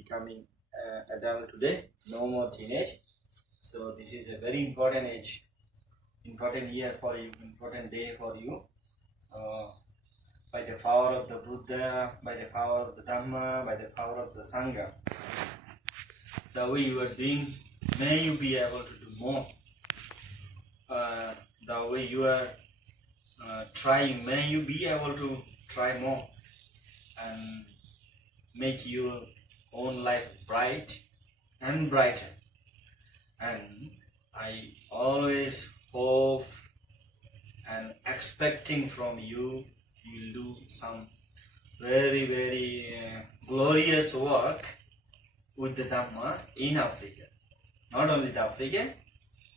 becoming adult today. No more teenage. So this is a very important age, important year for you, important day for you. By the power of the Buddha, by the power of the Dhamma, by the power of the Sangha, the way you are doing, may you be able to do more. The way you are trying, may you be able to try more and make your own life bright and brighter. And I always hope and expecting from you, you will do some very glorious work with the Dhamma in Africa. Not only the Africa,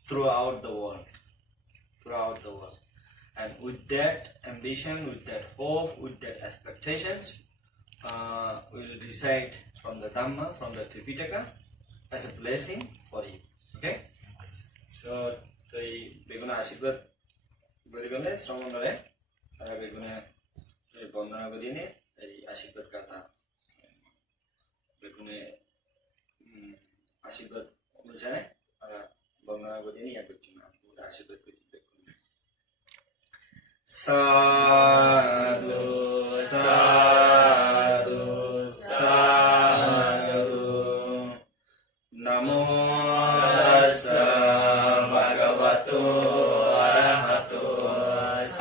throughout the world. And with that ambition, with that hope, with that expectations, we will recite from the Dhamma, from the Tripitaka, as a blessing for you. Okay? So, beguna ashirwad garigone sramanare beguna bandana garine ashirwad kata beguna ashirwad अनुसार bandana garine ya beguna ashirwad beguna sadhu sadhu sadhu namo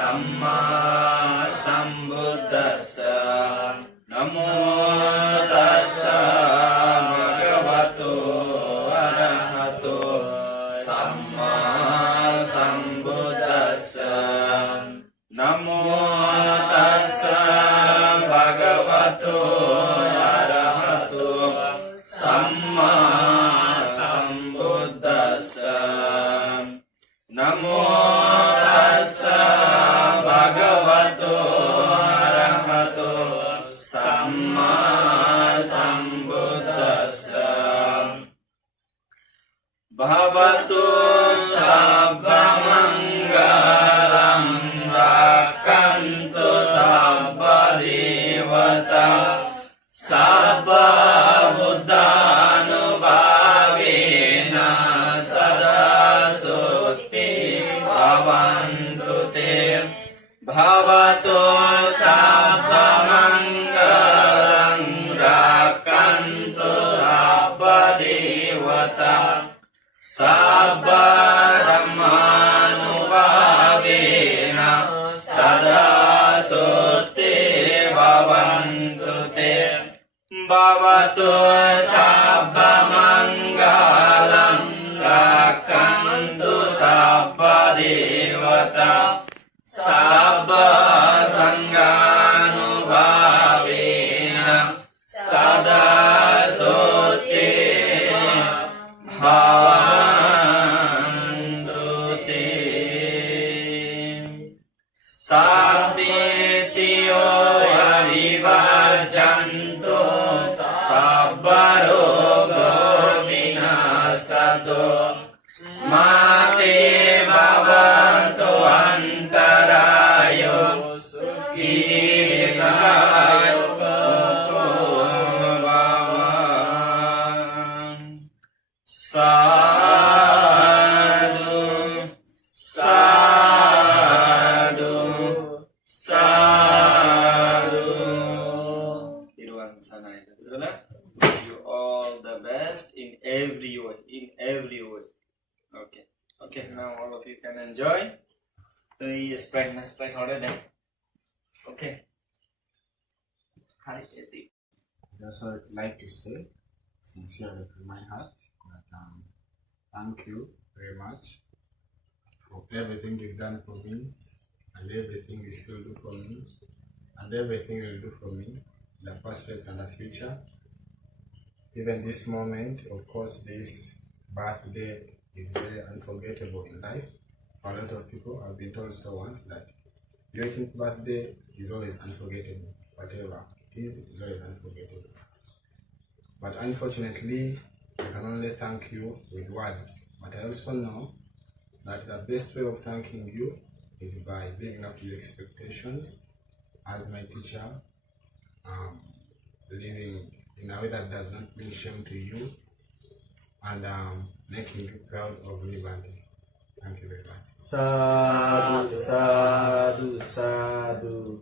Samma Sambuddhassa Namo Tassa Bhagavato Arahato Samma Sambuddhassa Namo Tassa Bhagavato Arahato Samma Sambuddhassa Namo Bhagavato Arahato Samma Sambuddhassa Bhavatu Sabba Mangalam Rakantu Sabba Devata Sabba Buddhanubhavena Sada Sutti Bhavantu Te Bhavato Sabba Mangalam Rakantu Sabba Devata Sabba Dhammanubhavena Sada Sutti Bhavantu Te Bhavato Sabba Mangalam Rakantu Sabba Devata Sabba Sanghanubhavena Sada Sutti Bhavantu Te Sabbetiyo Avivajjanto Sabba Rogo Vinasato Mate Bhavanto Antarayo Sukhilayo Bhavan Sadhu Sadhu Sadhu Irwan Sanaya. Wish you all the best in every way, Okay, now all of you can enjoy the Sprite order then. Okay. That's what I'd like to say, sincerely from my heart, that thank you very much for everything you've done for me, and everything you still do for me, and everything you'll do for me in the past, present, and the future. Even this moment, of course, this birthday is very unforgettable in life. For a lot of people, I've been told so once that your 18th birthday is always unforgettable. Whatever it is always unforgettable. But unfortunately, I can only thank you with words. But I also know that the best way of thanking you is by living up to your expectations as my teacher, living in a way that does not bring shame to you, and making you proud of me, Bante. Thank you very much. Sadhu, sadhu, sadhu.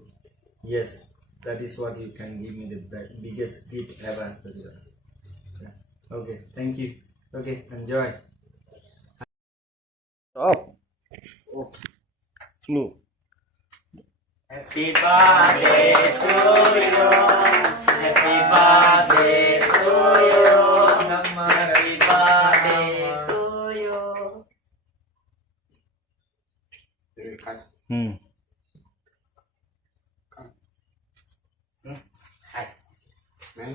Yes, that is what you can give me the biggest gift ever. Yeah. Okay, thank you. Okay, enjoy. Up. Oh. Flu. Happy birthday to you. Happy birthday to you. Happy birthday to you. You will cut. Come. Hi. Man.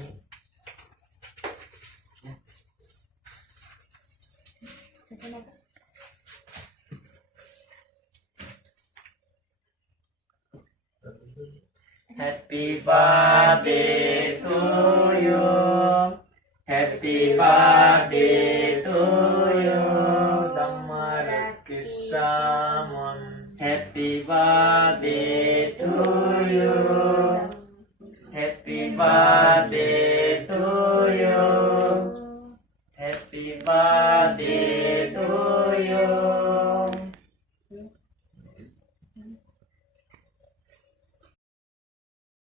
Happy birthday to you. Happy birthday to you. Dhammarakitsamon. Happy birthday to you. Happy birthday to